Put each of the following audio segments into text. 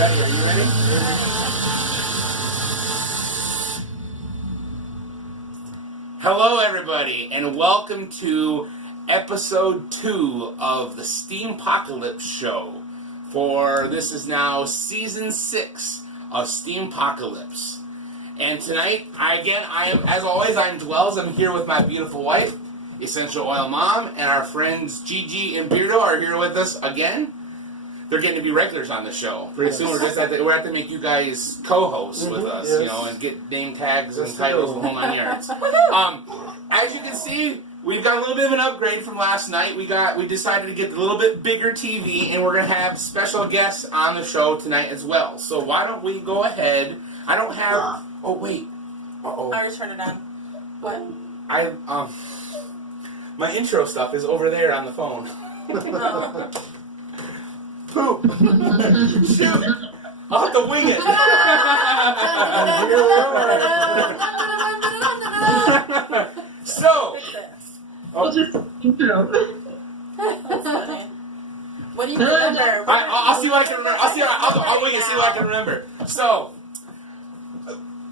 ready. Are you ready? Hello, everybody, and welcome to episode 2 of the Steem-Pocalypse show. This is now season 6 of Steem-Pocalypse. And tonight, as always, I'm Dwells. I'm here with my beautiful wife, Essential Oil Mom, and our friends Gigi and Beardo are here with us again. They're getting to be regulars on the show. Pretty soon, we're going to make you guys co-hosts with us, and get name tags and titles and whole 9 yards. As you can see, we've got a little bit of an upgrade from last night. We decided to get a little bit bigger TV, and we're going to have special guests on the show tonight as well. So why don't we go ahead? I don't have. Oh wait. Uh-oh. I already turned it on. What? My intro stuff is over there on the phone. No. Poop. Shoot. I'll have to wing it. So. We'll just intro. That's funny. What do you remember? I'll see what I can remember. I'll wing it. See what I can remember. So.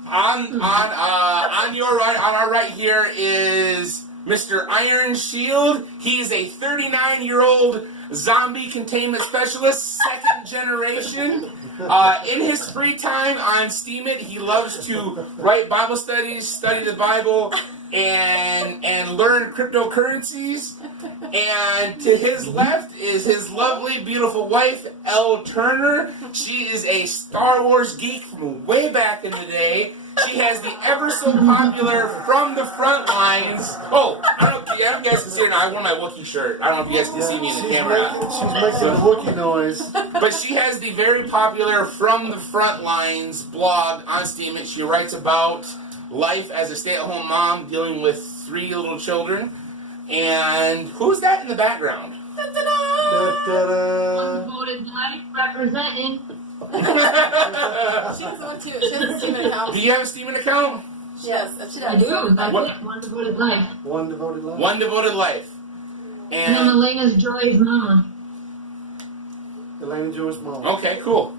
On your right, on our right here is Mr. Iron Shield. He's a 39-year-old zombie containment specialist, second generation. In his free time on Steam It, he loves to write Bible studies, study the Bible, and learn cryptocurrencies. And to his left is his lovely, beautiful wife, Elle Turner. She is a Star Wars geek from way back in the day. She has the ever so popular From the Front Lines. Oh, I don't know if you guys can see her now. I wore my Wookiee shirt. I don't know if you guys can see me in the camera. She's making the Wookiee noise. But she has the very popular From the Front Lines blog on Steam It. She writes about life as a stay-at-home mom dealing with 3 little children. And who's that in the background? Unvoted life representing. She doesn't want to. She has a Steam account. Do you have a Steam account? Yes, she I does. do. That's it. One devoted life. One devoted life. One devoted life. And I'm Elena's Joy's mama. Elena Joy's mom. Okay, cool.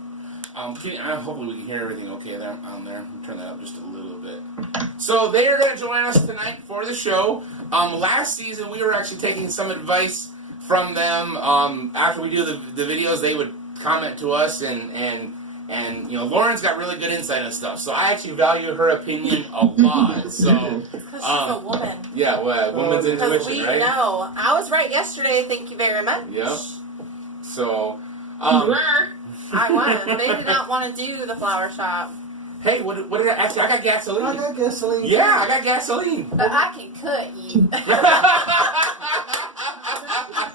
Hopefully we can hear everything okay there. I'll turn that up just a little bit. So they are going to join us tonight for the show. Last season we were actually taking some advice from them. After we do the videos, they would comment to us, and Lauren's got really good insight on stuff. So I actually value her opinion a lot. So Because she's a woman. yeah, well, woman's intuition, right? No, I was right yesterday. Thank you very much. Yep. So. I was. They did not want to do the flower shop. Hey, what did I actually? I got gasoline. I got gasoline. Yeah, I got gasoline. But I can cut you.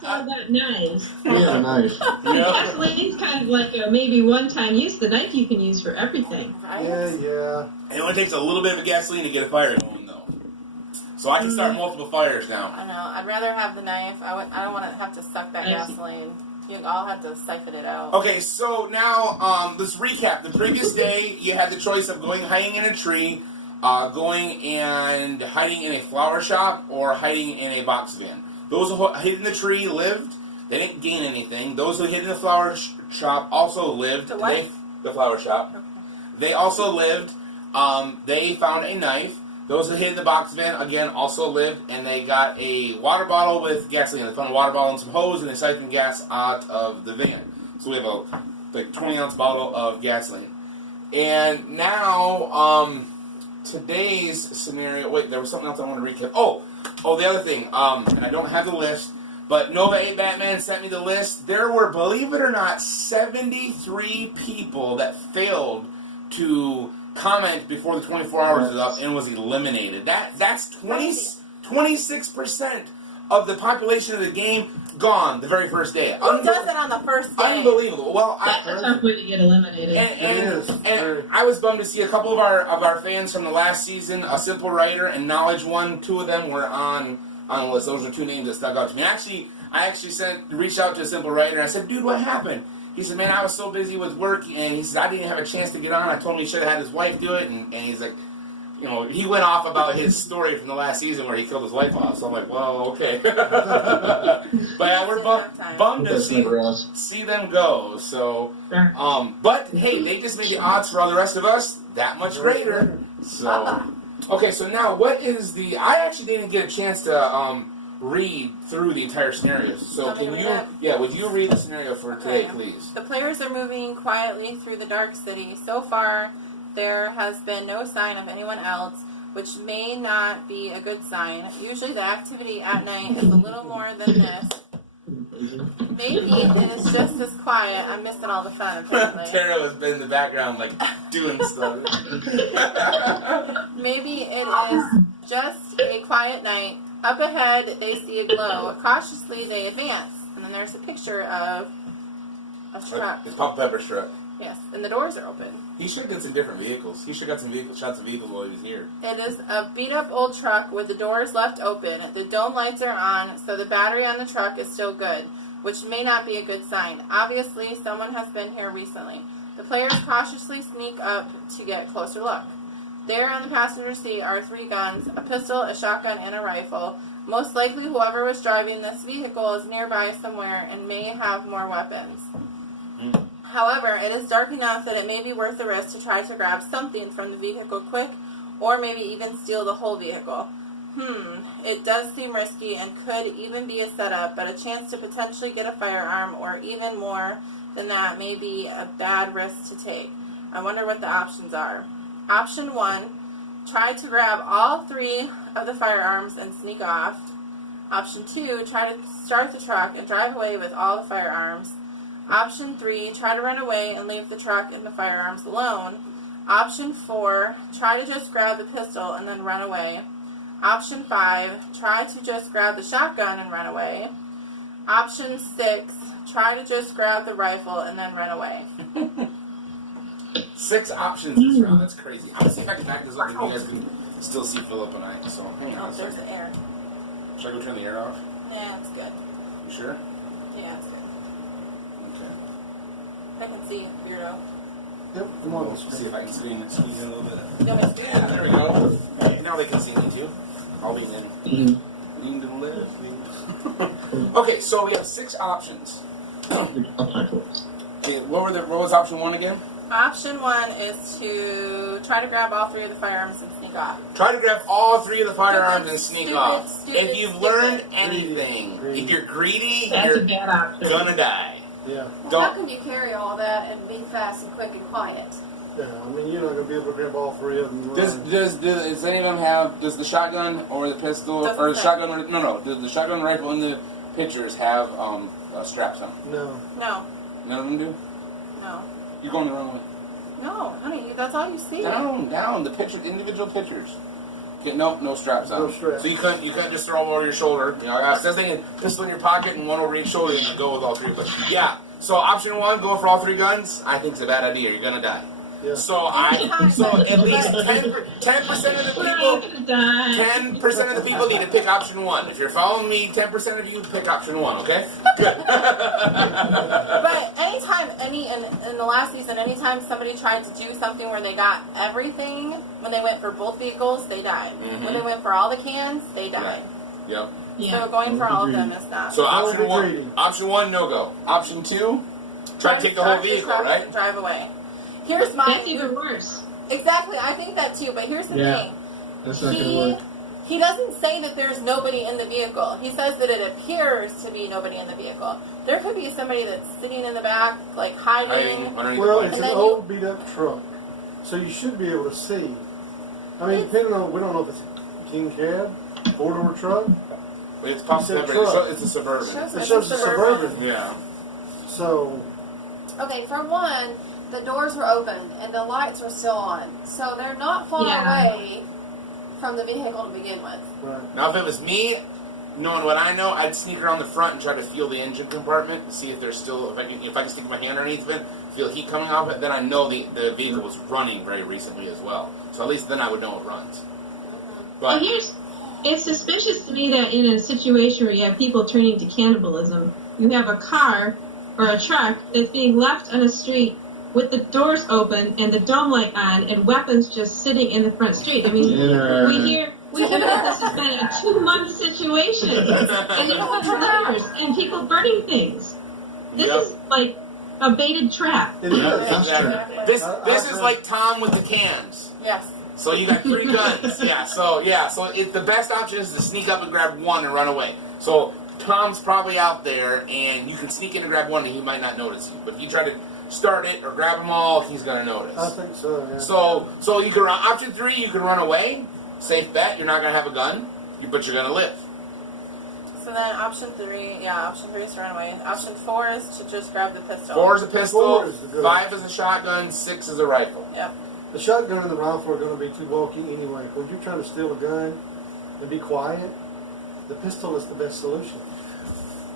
All that knives. Yeah, nice. Yeah. Gasoline's kind of like a maybe one-time use. The knife you can use for everything. Right? Yeah. It only takes a little bit of gasoline to get a fire going, though. So I can start multiple fires now. I know. I'd rather have the knife. I don't want to have to suck that gasoline. I'll have to siphon it out. Okay, so now let's recap. The previous day, you had the choice of going hiding in a tree, going and hiding in a flower shop, or hiding in a box van. Those who hid in the tree lived. They didn't gain anything. Those who hid in the flower shop also lived. The what? The flower shop. Okay. They also lived. They found a knife. Those who hid in the box van, again, also lived, and they got a water bottle with gasoline. They found a water bottle and some hose, and they siphoned gas out of the van. So we have a 20-ounce bottle of gasoline. And now, today's scenario... Wait, there was something else I want to recap. Oh, the other thing, and I don't have the list, but Nova 8 Batman sent me the list. There were, believe it or not, 73 people that failed to comment before the 24 hours is up and was eliminated. That's 26% of the population of the game gone the very first day. Who does it on the first day? Unbelievable. Well, That's a tough way to get eliminated. and I was bummed to see a couple of our fans from the last season, A Simple Writer and Knowledge One. 2 of them were on the list. Those are 2 names that stuck out to me. I actually reached out to A Simple Writer and I said, dude, what happened? He said, man, I was so busy with work, and he said, I didn't have a chance to get on. I told him he should have had his wife do it, and he's like, you know, he went off about his story from the last season where he killed his wife off. So I'm like, well, okay. But yeah, we're bummed to That's never us. see them go. So, but hey, they just made the odds for all the rest of us that much greater. So, okay, so now what is the? I actually didn't get a chance to read through the entire scenario. So can you? Yeah, would you read the scenario for today, please? The players are moving quietly through the dark city. So far, there has been no sign of anyone else, which may not be a good sign. Usually the activity at night is a little more than this. Maybe it is just as quiet. I'm missing all the fun, apparently. Tara has been in the background, like, doing stuff. Maybe it is just a quiet night. Up ahead, they see a glow. Cautiously, they advance. And then there's a picture of a truck. It's Pump Pepper's truck. Yes, and the doors are open. He should have got some different vehicles. He should have got some shots of vehicles while he was here. It is a beat-up old truck with the doors left open. The dome lights are on, so the battery on the truck is still good, which may not be a good sign. Obviously, someone has been here recently. The players cautiously sneak up to get a closer look. There on the passenger seat are 3 guns, a pistol, a shotgun, and a rifle. Most likely whoever was driving this vehicle is nearby somewhere and may have more weapons. However, it is dark enough that it may be worth the risk to try to grab something from the vehicle quick, or maybe even steal the whole vehicle. It does seem risky and could even be a setup, but a chance to potentially get a firearm, or even more than that, may be a bad risk to take. I wonder what the options are. Option 1, try to grab all 3 of the firearms and sneak off. Option 2, try to start the truck and drive away with all the firearms. Option 3, try to run away and leave the truck and the firearms alone. Option 4, try to just grab the pistol and then run away. Option 5, try to just grab the shotgun and run away. Option 6, try to just grab the rifle and then run away. 6 options this round. That's crazy. I'm gonna see if I can back this up and you guys can still see Philip and I. So hang on. Oh, there's the air. Should I go turn the air off? Yeah, it's good. You sure? Yeah, it's good. Okay. I can see weirdo. Yep, I'm on Let's see if I can squeeze in a little bit. You want me to screen? Yeah, there we go. Okay, now they can see me too. I'll be in. Lean to the left. Okay, so we have 6 options. Okay, what was option 1 again? Option 1 is to try to grab all 3 of the firearms and sneak off. Try to grab all 3 of the firearms and sneak Stupid, off. stupid, If you've stupid. learned anything, if you're greedy, That's you're a bad option. gonna die. Yeah. Well, how can you carry all that and be fast and quick and quiet? Yeah, I mean, you're not going to be able to grab all 3 of them. and Does any of them have? Does the shotgun or the pistol Doesn't or the say. shotgun? No. Does the shotgun rifle in the pictures have straps on? No. No. None of them do. No. You're going the wrong way. No, honey, that's all you see. Down. The picture, individual pictures. Okay, no straps on. No straps. So you couldn't just throw them over your shoulder. You know, I was thinking pistol in your pocket and one over each shoulder, and you go with all 3. But yeah, so option 1, go for all 3 guns. I think it's a bad idea. You're gonna die. Yeah. So at least 10% of the people. 10% of the people need to pick option 1. If you're following me, 10% of you pick option 1, okay? Good. But anytime, in the last season, anytime somebody tried to do something where they got everything, when they went for both vehicles, they died. Mm-hmm. When they went for all the cans, they died. Yep. So going for all of them is not. So Don't be greedy. option 1, no go. Option 2, try to take the whole start the vehicle, truck right? and drive away. Here's my... That's even worse. Exactly, I think that too, but here's the thing. That's not going to work. He doesn't say that there's nobody in the vehicle. He says that it appears to be nobody in the vehicle. There could be somebody that's sitting in the back, like hiding. Underneath Well, the it's bike. an old beat-up truck, so you should be able to see. I mean, depending on, we don't know if it's a king cab, 4-door truck. It's possible, It's a but truck. it's a Suburban. It shows the Suburban. Yeah. So, Okay, for one, the doors were open and the lights were still on. So they're not far Yeah. away from the vehicle to begin with. right. Now, if it was me, knowing what I know, I'd sneak around the front and try to feel the engine compartment, see if there's still, if I can stick my hand underneath it, feel heat coming off it, then I know the vehicle was running very recently as well. So at least then I would know it runs. Well, But it's suspicious to me that in a situation where you have people turning to cannibalism, you have a car or a truck that's being left on a street with the doors open and the dome light on and weapons just sitting in the front street. I mean, we hear that this has been a 2-month situation, and you don't have fires and people burning things. This is like a baited trap. It is. Exactly. This is like Tom with the cans. Yes. So you got 3 guns. So the best option is to sneak up and grab one and run away. So Tom's probably out there, and you can sneak in and grab one, and he might not notice you. But if you try to start it or grab them all, he's gonna notice. I think so. Yeah. So you can run option 3. You can run away. Safe bet. You're not gonna have a gun, but you're gonna live. So then option 3 is to run away. Option 4 is to just grab the pistol. 4 is a pistol. 4 is the good 5 is a shotgun. 6 is a rifle. Yep. The shotgun and the rifle are going to be too bulky anyway. When you're trying to steal a gun and be quiet, the pistol is the best solution.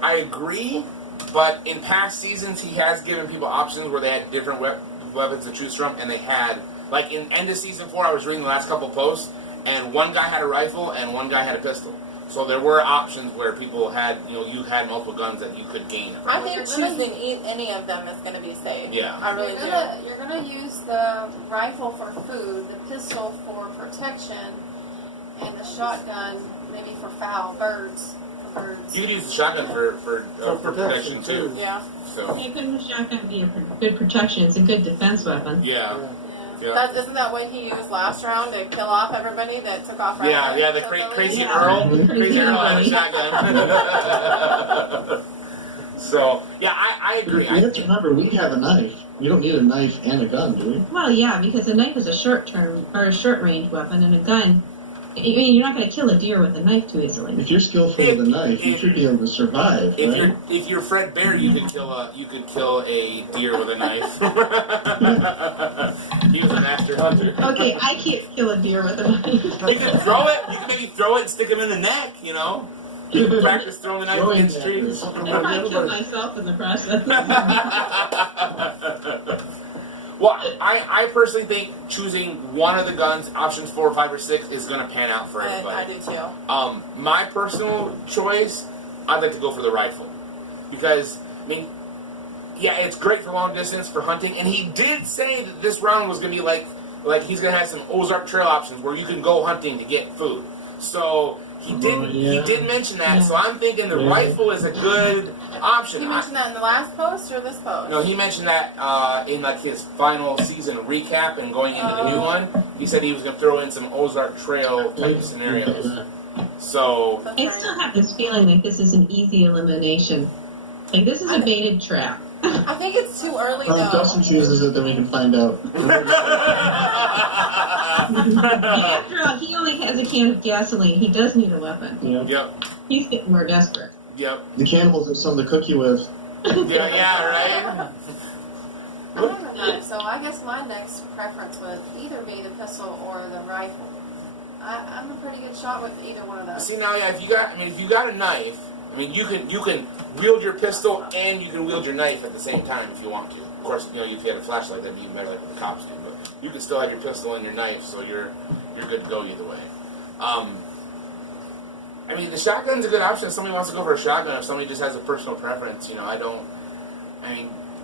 I agree, but in past seasons, he has given people options where they had different weapons to choose from, and they had, like in end of season 4, I was reading the last couple posts, and one guy had a rifle and one guy had a pistol. So there were options where people had, you had multiple guns that you could gain. I think choosing any of them is going to be safe. Yeah. I really do. You're gonna use the rifle for food, the pistol for protection, and the shotgun maybe for birds. You could use the shotgun for protection too. Yeah. So. Yeah, couldn't a shotgun be a good protection? It's a good defense weapon. Yeah. Isn't that what he used last round to kill off everybody that took off right Yeah, there? the crazy Earl. Crazy Earl had a shotgun. So, yeah, I agree. You have to remember, we have a knife. You don't need a knife and a gun, do we? Well, yeah, because a knife is a short-range weapon, and a gun. I mean, you're not going to kill a deer with a knife too easily. If you're skillful with a knife, you should be able to survive. Right? If you're Fred Bear, you could kill a deer with a knife. He was a master hunter. Okay, I can't kill a deer with a knife. You can throw it. You can maybe throw it and stick him in the neck. You can practice throwing the knife against trees. I might kill myself in the process. Well, I personally think choosing one of the guns, options 4, 5, or 6, is going to pan out for everybody. I do too. My personal choice, I'd like to go for the rifle. Because, yeah, it's great for long distance, for hunting, and he did say that this round was going to be like he's going to have some Ozark Trail options where you can go hunting to get food. So, he did mention that, so I'm thinking the rifle is a good option. He mentioned that in the last post or this post? No, he mentioned that in his final season recap and going into the new one. He said he was going to throw in some Ozark Trail type of scenarios. So I still have this feeling like this is an easy elimination. Like this is a baited trap. I think it's too early Well, if though. Dustin chooses it, then we can find out. After all, he only has a can of gasoline. He does need a weapon. Yeah. Yep. He's getting more desperate. Yep. The cannibals have something to cook you with. Yeah, right? I don't know. So I guess my next preference would either be the pistol or the rifle. I'm a pretty good shot with either one of those. See now, yeah, if you got a knife, you can wield your pistol and you can wield your knife at the same time if you want to. Of course, if you had a flashlight, that'd be even better, like what the cops do. But you can still have your pistol and your knife, so you're good to go either way. The shotgun's a good option if somebody wants to go for a shotgun. If somebody just has a personal preference, I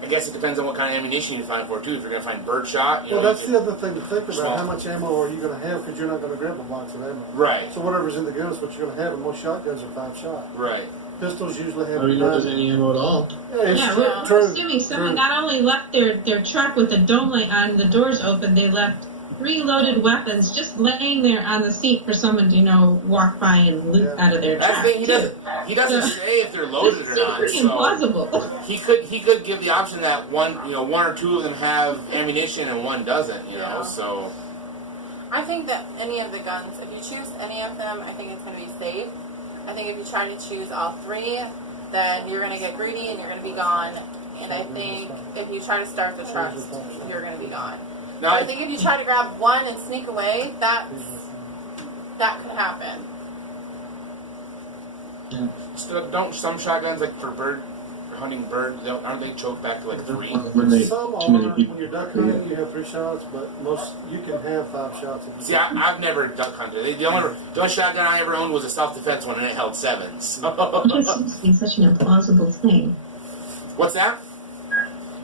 guess it depends on what kind of ammunition you find for it too. If you're going to find birdshot, Well, that's the other thing to think about. Small. How much ammo are you going to have? Because you're not going to grab a box of ammo. Right. So whatever's in the gun is what you're going to have, and most shotguns are 5 shot. Right. Pistols usually have Or you don't have any ammo at all. Yeah, we're assuming someone not only left their truck with the dome light on and the doors open, they left reloaded weapons just laying there on the seat for someone to, walk by and loot out of their That's truck. the thing. He doesn't say if they're loaded or not. It's So implausible. he could give the option that one or two of them have ammunition and one doesn't. So I think that any of the guns, if you choose any of them, I think it's going to be safe. I think if you try to choose all 3, then you're going to get greedy and you're going to be gone. And I think if you try to start the trust, you're going to be gone. now, I think if you try to grab one and sneak away, that could happen. don't some shotguns for hunting bird, aren't they choked back to 3? When they, Some too many are, people. when you're duck hunting, you have 3 shots, but most, you can have 5 shots. If you See, I've never duck hunted. The only shotgun I ever owned was a self-defense one, and it held 7. So. It just seems to be such an implausible thing. What's that?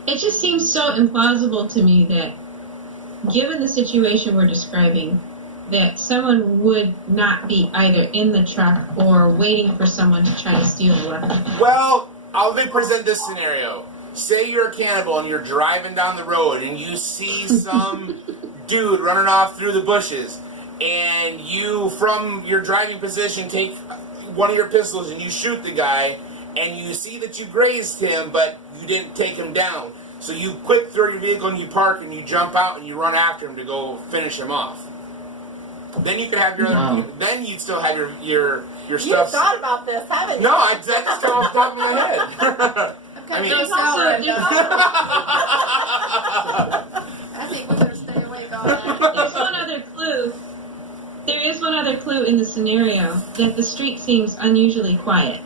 It just seems so implausible to me that, given the situation we're describing, that someone would not be either in the truck or waiting for someone to try to steal the weapon. Well, I'll present this scenario. Say you're a cannibal and you're driving down the road and you see some dude running off through the bushes, and you, from your driving position, take one of your pistols and you shoot the guy, and you see that you grazed him, but you didn't take him down. So you quick throw your vehicle and you park and you jump out and you run after him to go finish him off. Then you could have your other, then you'd still have your stuff. You thought about this, haven't you? No, I just came off the top of my head. Okay, I mean, There's also, I think we better stay awake all night. there's one other clue. There is one other clue in the scenario, that the street seems unusually quiet.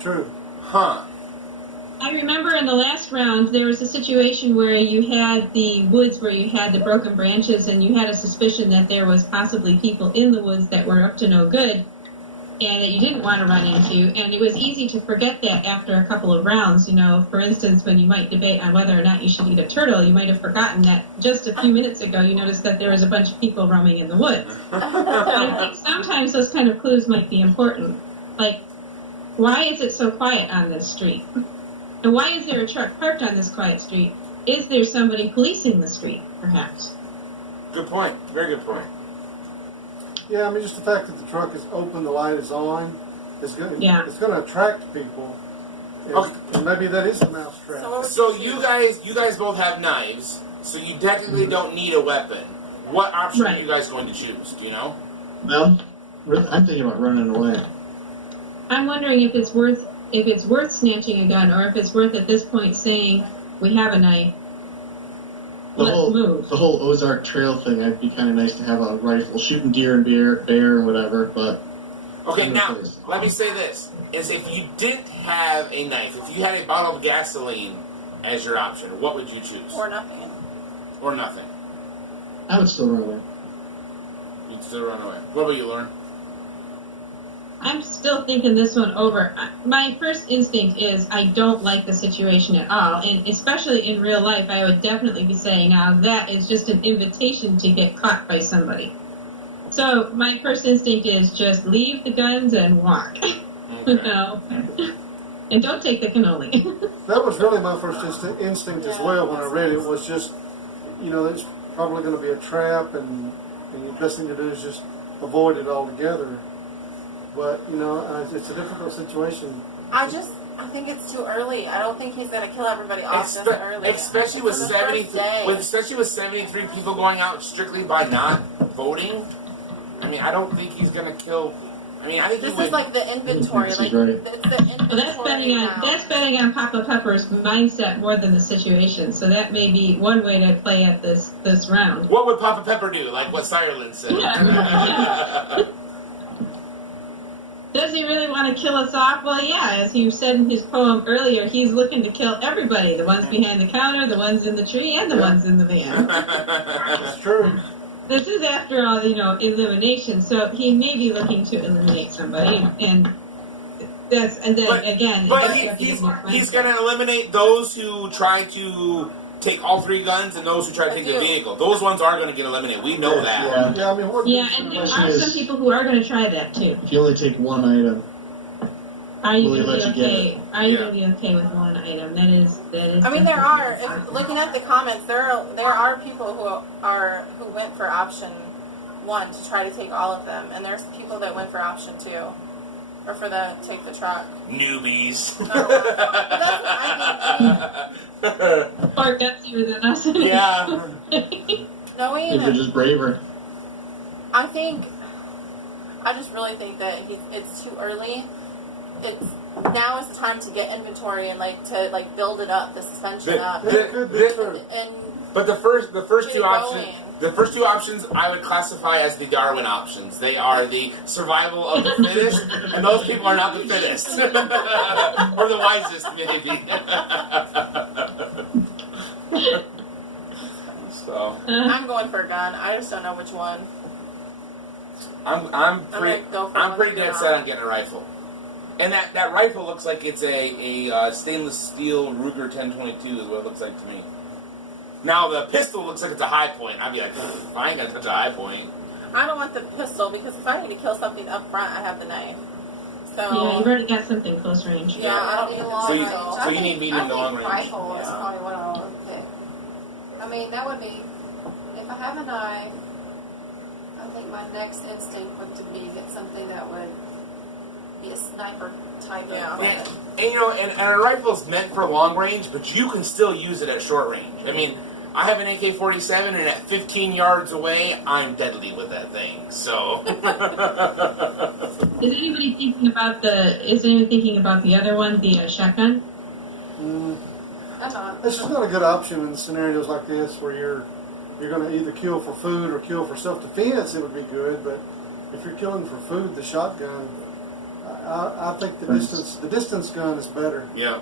True. Huh. I remember in the last round, there was a situation where you had the woods where you had the broken branches, and you had a suspicion that there was possibly people in the woods that were up to no good, and that you didn't want to run into, and it was easy to forget that after a couple of rounds. You know, for instance, when you might debate on whether or not you should eat a turtle, you might have forgotten that just a few minutes ago you noticed that there was a bunch of people roaming in the woods. So I think sometimes those kind of clues might be important. Like, why is it so quiet on this street? And why is there a truck parked on this quiet street? Is there somebody policing the street, perhaps? Good point. Very good point. Yeah, I mean, just the fact that the truck is open, the light is on, it's going to attract people. And, Okay. and maybe that is a mousetrap. So you guys both have knives, so you technically don't need a weapon. What option are you guys going to choose? Do you know? Well, I'm thinking about running away. I'm wondering if it's worth snatching a gun, or if it's worth at this point saying, we have a knife, let's move. The whole Ozark Trail thing, it'd be kind of nice to have a rifle, shooting deer and bear and whatever, but... Okay, now, let me say this, is if you didn't have a knife, if you had a bottle of gasoline as your option, what would you choose? Or nothing. Or nothing. I would still run away. You'd still run away. What about you, Lauren? I'm still thinking this one over. My first instinct is I don't like the situation at all, and especially in real life, I would definitely be saying, now that is just an invitation to get caught by somebody. So my first instinct is just leave the guns and walk. Okay. No. And don't take the cannoli. That was really my first instinct as well when I read it, was just, it's probably going to be a trap, and the best thing to do is just avoid it altogether. But, it's a difficult situation. I think it's too early. I don't think he's going to kill everybody off this early. Especially with 73 people going out strictly by not voting. I mean, I don't think he's going to kill. I mean, I think this he would. is like the inventory. Like, it's the inventory. Well, that's betting on Papa Pepper's mindset more than the situation. So that may be one way to play at this round. What would Papa Pepper do? Like what Sireland said. Does he really want to kill us off? Well, yeah, as you said in his poem earlier, he's looking to kill everybody. The ones behind the counter, the ones in the tree, and the ones in the van. That's true. This is, after all, elimination. So he may be looking to eliminate somebody, and he's going to eliminate those who try to take all three guns and those who try to take the vehicle. Those ones are going to get eliminated. We know that. Yeah, I mean, and there are some people who are going to try that too. If you only take one item, are you will going to be okay? Are you Yeah. going to be okay with one item? That is. I mean, there are. Looking at the comments, there are people who went for option 1 to try to take all of them, and there's people that went for option 2, or for the take the truck. Newbies. Far gutsier than us. Yeah. Knowing if you're just braver. I just really think that it's too early. Now is the time to get inventory and to build it up, the suspension up. But the first two options, the first two options, I would classify as the Darwin options. They are the survival of the fittest, and those people are not the fittest, or the wisest, maybe. So I'm going for a gun. I just don't know which one. I'm pretty dead set on getting a rifle. And that rifle looks like it's a stainless steel Ruger 1022 is what it looks like to me. Now the pistol looks like it's a high point. I'd be like, I ain't gonna touch a high point. I don't want the pistol because if I need to kill something up front, I have the knife. So Yeah, you've already got something close range. Yeah, I don't need a long So you- range. so you need medium to long range. Rifle is Yeah. probably what I would pick. I mean, that would be, if I have a knife, I think my next instinct would to be get something that would be a sniper type Yeah. of And, weapon. and you know, and a rifle's meant for long range, but you can still use it at short range. I mean, I have an AK-47, and at 15 yards away, I'm deadly with that thing. So, Is anybody thinking about the other one, the shotgun? I'm not. It's just not a good option in scenarios like this where you're going to either kill for food or kill for self-defense. It would be good, but if you're killing for food, the shotgun, I think the distance gun is better. yeah.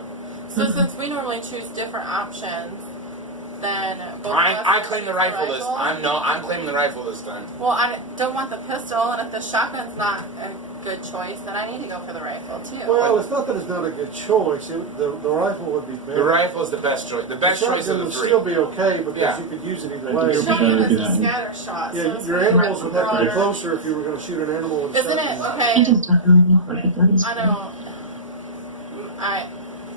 So since we normally choose different options, then both of I us claim the choose rifle this. I'm claiming the rifle this time. Well, I don't want the pistol, and if the shotgun's not a good choice, then I need to go for the rifle too. Well, it's not that it's not a good choice. The rifle would be better. The rifle is the best choice. The best choice of shotgun the would three. still be okay because Yeah. you could use it either I way. think Shotgun Yeah, is a yeah. scatter shot. so Yeah, it's your gonna be animals would have to be broader. closer if you were going to shoot an animal with a Isn't it shotgun. I okay? just don't know what it is. I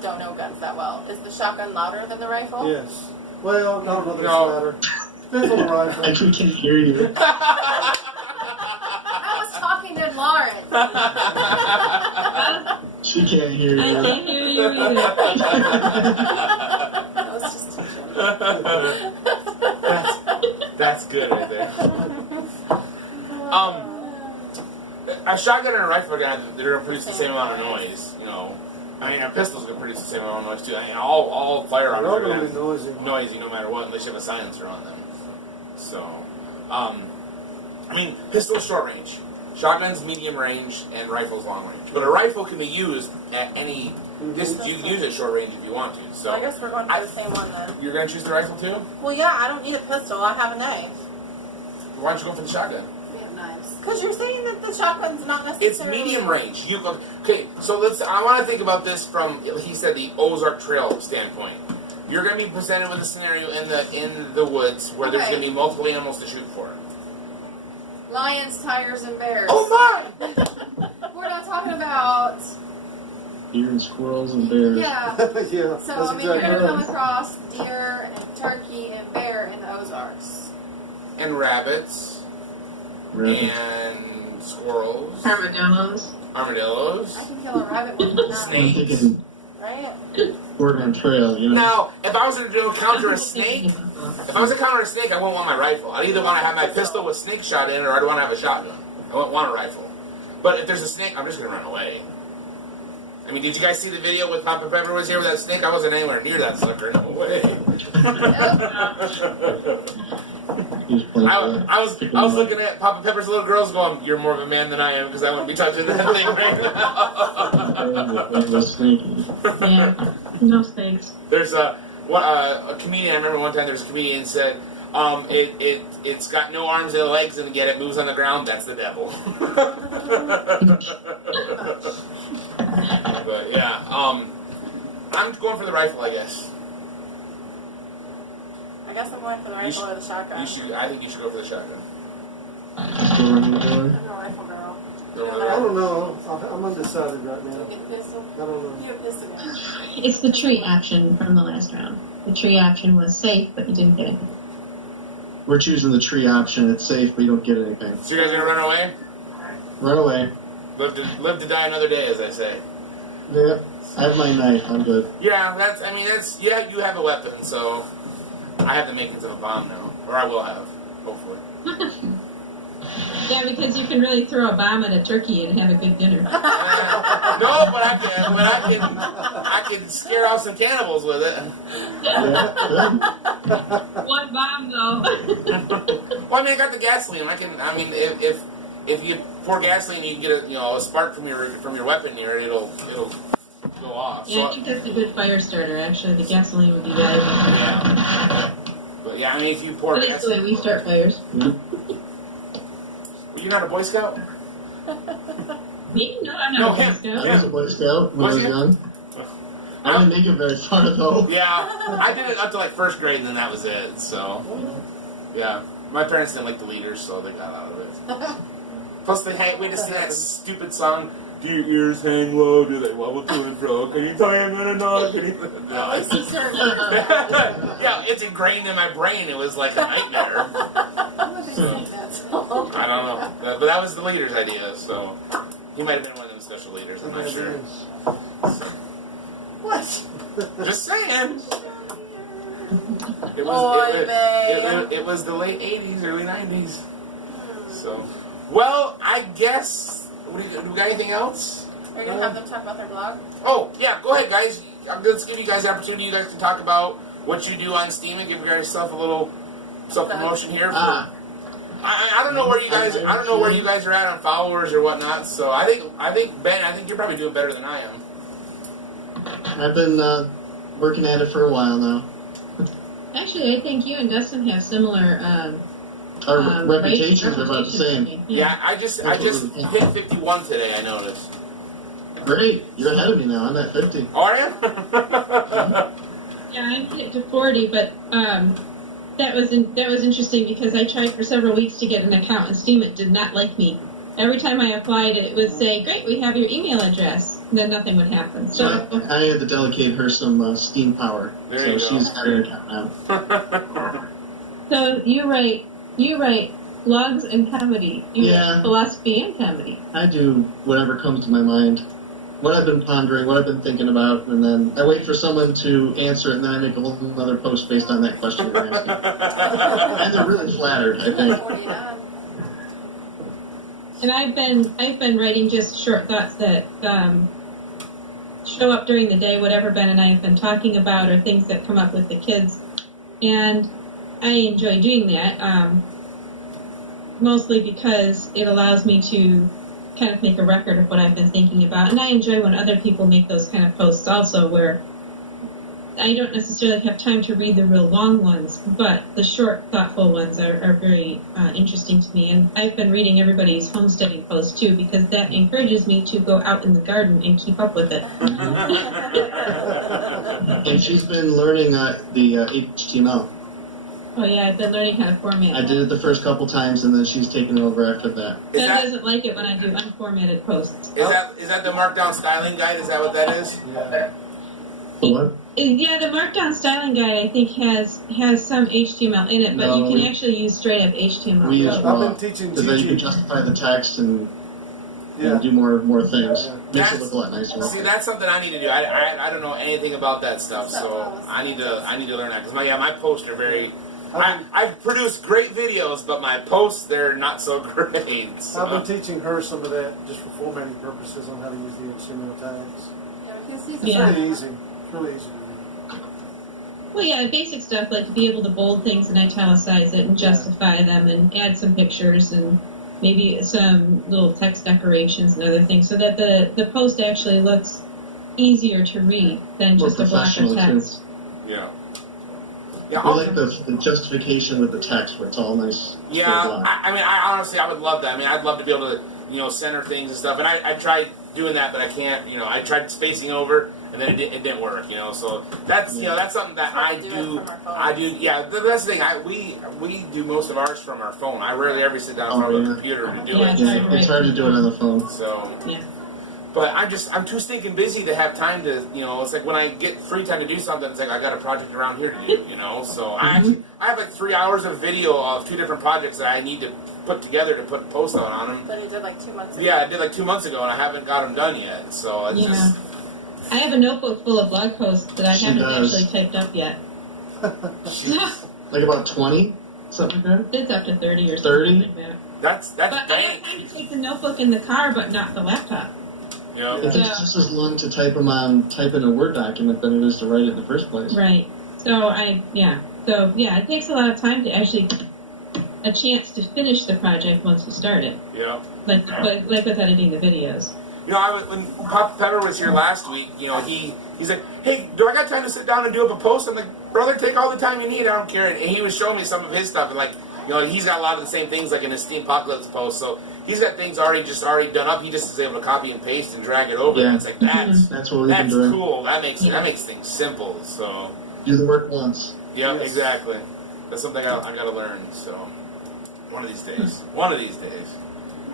don't know guns that well. Is the shotgun louder than the rifle? Yes. Well, I don't know that No. it's matter. Depends on the I rifle. actually can't hear you. I was talking to Lauren. She can't hear I you. can't hear you either. That was just teaching. That's good right there. A shotgun and a rifle gun, they're going to produce the same amount of noise. You know, I mean, a pistol's going to produce the same amount of noise too. I mean, all firearms They're are all going going to to be noisy. noisy no matter what, unless you have a silencer on them. So, I mean, pistol's short range, shotgun's medium range, and rifle's long range. But a rifle can be used at any distance. You can use it at short range if you want to. So I So, guess we're going for the same one then. you're going to choose the rifle too? Well, yeah, I don't need a pistol. I have a knife. Why don't you go for the shotgun? We have knives. Because you're saying that the shotgun's not necessarily... It's medium range. Okay, so I want to think about this from, he said, the Ozark Trail standpoint. You're going to be presented with a scenario in the woods where there's Okay. going to be multiple animals to shoot for. Lions, tigers, and bears. Oh my! We're not talking about. Deer and squirrels and bears. Yeah. Yeah, So that's I mean, you're exactly gonna come right. across deer and turkey and bear in the Ozarks. And rabbits, Rabbits. and squirrels, Armadillos. armadillos. I can kill a rabbit with a knife. I'm Snake. thinking Right? Oregon Trail, you know. Now, if I was going to encounter a snake, I wouldn't want my rifle. I'd either want to have my pistol with snake shot in, or I'd want to have a shotgun. I wouldn't want a rifle. But if there's a snake, I'm just going to run away. I mean, did you guys see the video with Papa Pepper was here with that snake? I wasn't anywhere near that sucker. No way. He's playing I was looking at Papa Pepper's little girls going, "You're more of a man than I am," because I wouldn't be touching that thing right now. Sneaky. Yeah. No snakes. There's a comedian. I remember one time there's a comedian said, "It's got no arms and legs, and yet it moves on the ground. That's the devil." But yeah, I'm going for the rifle, I guess. I guess I'm going for the rifle or the shotgun. I think you should go for the shotgun. Still running the door. I'm a rifle girl. Don't I worry. don't know. I'm undecided right You now. get a pistol? I don't know. You get a pistol gun. It's the tree action from the last round. The tree action was safe, but you didn't get it. We're choosing the tree option. It's safe, but you don't get anything. So you guys gonna run away? Run away. Live to die another day, as I say. Yeah. I have my knife. I'm good. Yeah, yeah. You have a weapon, so I have the makings of a bomb now, or I will have, hopefully. Yeah, because you can really throw a bomb at a turkey and have a good dinner. No, but I can scare off some cannibals with it. Yeah, good. One bomb, though. Well, I mean, I got the gasoline. If you pour gasoline, you can get a spark from your weapon here, and it'll go off. Yeah, I think that's a good fire starter, actually. The gasoline would be valuable. Yeah. But yeah, I mean, if you pour That is the way gasoline, we start fires. you're not a Boy Scout. Me? No, I'm No, not a him. Boy Scout. I was a Boy Scout when Was I was you? young. I didn't make it very far though. Yeah, I did it up to like first grade, and then that was it. So, yeah, my parents didn't like the leaders, so they got out of it. Plus, we had to sing that stupid song. Do your ears hang low? Do they wobble to and fro? Can you tell me I'm gonna know? Can you? No, it's yeah, it's ingrained in my brain. It was like a nightmare. I don't know, but that was the leader's idea. So he might have been one of them special leaders. I'm not sure. So. What? Just saying. It was the late 80s, early 90s. So, well, I guess. Do we got anything else? Are you going to have them talk about their blog? Oh, yeah, go ahead, guys. Let's give you guys the opportunity. You guys can talk about what you do on Steam and give yourself a little self-promotion here. I don't know where you guys. I don't know where you guys are at on followers or whatnot. So I think Ben. I think you're probably doing better than I am. I've been working at it for a while now. Actually, I think you and Dustin have similar. Our reputations are about the same. Yeah, I just hit 51 today. I noticed. Great, you're ahead of me now. I'm at 50. Are you? Yeah, I hit to 40, but that was interesting because I tried for several weeks to get an account and Steam. It did not like me. Every time I applied, it would say, "Great, we have your email address." And then nothing would happen. So I had to delegate her some Steam power, There so you she's go. got an account now. So you write blogs and comedy. You write philosophy and comedy. I do whatever comes to my mind, what I've been pondering, what I've been thinking about, and then I wait for someone to answer it, and then I make a whole other post based on that question you're asking. And they're really flattered, I think. And I've been writing just short thoughts that show up during the day, whatever Ben and I have been talking about, or things that come up with the kids, and I enjoy doing that. Mostly because it allows me to kind of make a record of what I've been thinking about, and I enjoy when other people make those kind of posts also, where I don't necessarily have time to read the real long ones, but the short, thoughtful ones are very interesting to me. And I've been reading everybody's homesteading posts too, because that encourages me to go out in the garden and keep up with it. And she's been learning the HTML. Oh yeah, I've been learning how to format. I did it the first couple times, and then she's taken over after that. Ben doesn't like it when I do unformatted posts. Is that the Markdown styling guide? Is that what that is? Yeah. What? Yeah, the Markdown styling guide I think has some HTML in it, but No, you can actually use straight up HTML. We use I've raw, been teaching because then you can Gigi. justify the text and Yeah. do more things. Yeah. Makes it look a lot nicer. See, that's something I need to do. I don't know anything about that stuff, so I need to learn that because my posts are very. I've produced great videos, but my posts they're not so great. So. I've been teaching her some of that just for formatting purposes on how to use the HTML tags. It's Yeah. really easy. It's really easy to do. Well, yeah, basic stuff like to be able to bold things and italicize it and justify them and add some pictures and maybe some little text decorations and other things so that the post actually looks easier to read than More just a block of professional, text. Yeah. Yeah, I like the justification with the text where it's all nice. Yeah, I honestly, I would love that. I mean, I'd love to be able to, center things and stuff. And I tried doing that, but I can't. I tried spacing over, and then it didn't work. So that's that's something that I do. I do. Yeah, that's the thing. We do most of ours from our phone. I rarely ever sit down in front of a computer to do it. It's hard to do it on the phone. So. Yeah. But I'm too stinking busy to have time to, it's like when I get free time to do something, it's like I got a project around here to do, So I have like 3 hours of video of 2 different projects that I need to put together to put posts on them. But you did like 2 months ago. Yeah, I did like 2 months ago, and I haven't got them done yet. So it's just. I have a notebook full of blog posts that I haven't actually typed up yet. Like about 20, something like that. It's up to 30 or 30? something like that. That's But I bank. have time to take the notebook in the car, but not the laptop. Yeah. It takes just as long to type in a Word document than it is to write it in the first place. Right. So it takes a lot of time to actually a chance to finish the project once you start it. Yeah. Like with editing the videos. When Papa Pepper was here last week, he's like, hey, do I got time to sit down and do up a post? I'm like, brother, take all the time you need. I don't care. And he was showing me some of his stuff, and he's got a lot of the same things like in his Steem-Pocalypse post. So he's got things already done up. He just is able to copy and paste and drag it over. Yeah. And it's like that's That's what we've been doing. cool. That makes things simple. So Do the work once. yeah, Yes. exactly. That's something I got to learn. So one of these days,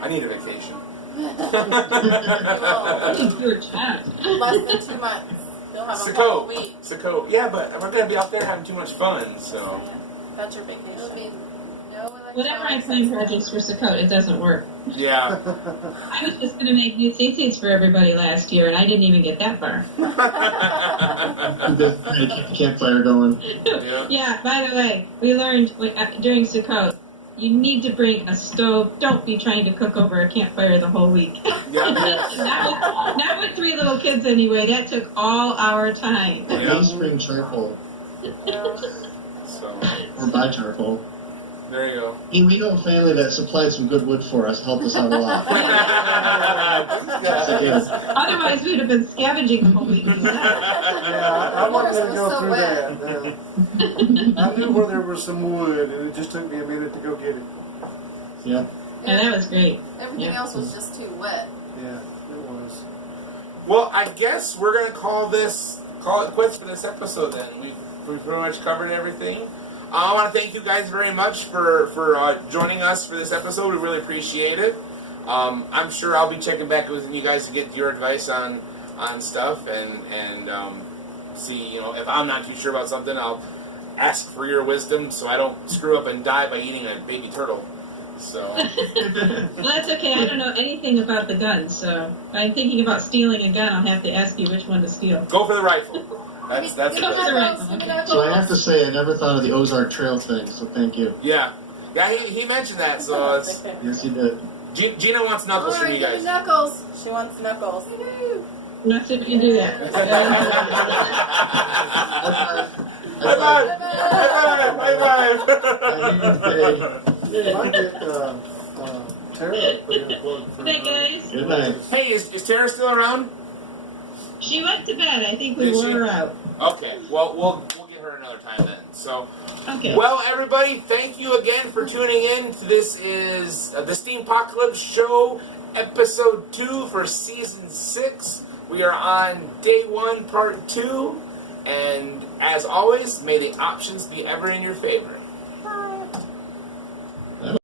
I need a vacation. Less than 2 months. You'll have a whole week. Sakko. Yeah, but we're gonna be out there having too much fun. So That's your It'll vacation. be no Whatever I electronics. plan projects for Sakota, it doesn't work. yeah. I was just going to make new seats for everybody last year, and I didn't even get that far. Keep the campfire going. Yeah. Yeah, by the way, we learned during Sukkot, you need to bring a stove. Don't be trying to cook over a campfire the whole week. Yeah. Not with 3 little kids anyway. That took all our time. Yeah. Please bring charcoal. So Or buy charcoal. there you go. Hey, we know a family that supplied some good wood for us. Helped us out a lot. Otherwise, we'd have been scavenging the whole week. Yeah, I wasn't going to go through that. I knew where there was some wood, and it just took me a minute to go get it. Yeah. And that was great. Everything Yeah. else was just too wet. Yeah, it was. Well, I guess we're gonna call it quits for this episode. Then we've pretty much covered everything. I want to thank you guys very much for joining us for this episode. We really appreciate it. I'm sure I'll be checking back with you guys to get your advice on stuff and see, if I'm not too sure about something, I'll ask for your wisdom so I don't screw up and die by eating a baby turtle. So Well, that's okay. I don't know anything about the guns, so if I'm thinking about stealing a gun, I'll have to ask you which one to steal. go for the rifle. That's Go for the Knuckles, right give me one, Knuckles. So I have to say, I never thought of the Ozark Trail thing. So thank you. yeah. He mentioned that. So it's, Yes, you did. Gina wants knuckles All from right, you give me guys. Knuckles. She wants knuckles. Woo. Not sure if you can do that. High five! High five! I might get Tara put in a plug for Good night, guys. Good night. Hey, is Tara still around? She went to bed. I think we Did wore she? her out. Okay, well, we'll get her another time then. So, Okay. well, everybody, thank you again for tuning in. This is the Steem-Pocalypse Show, episode 2 for season 6. We are on day 1, part 2. And as always, may the options be ever in your favor.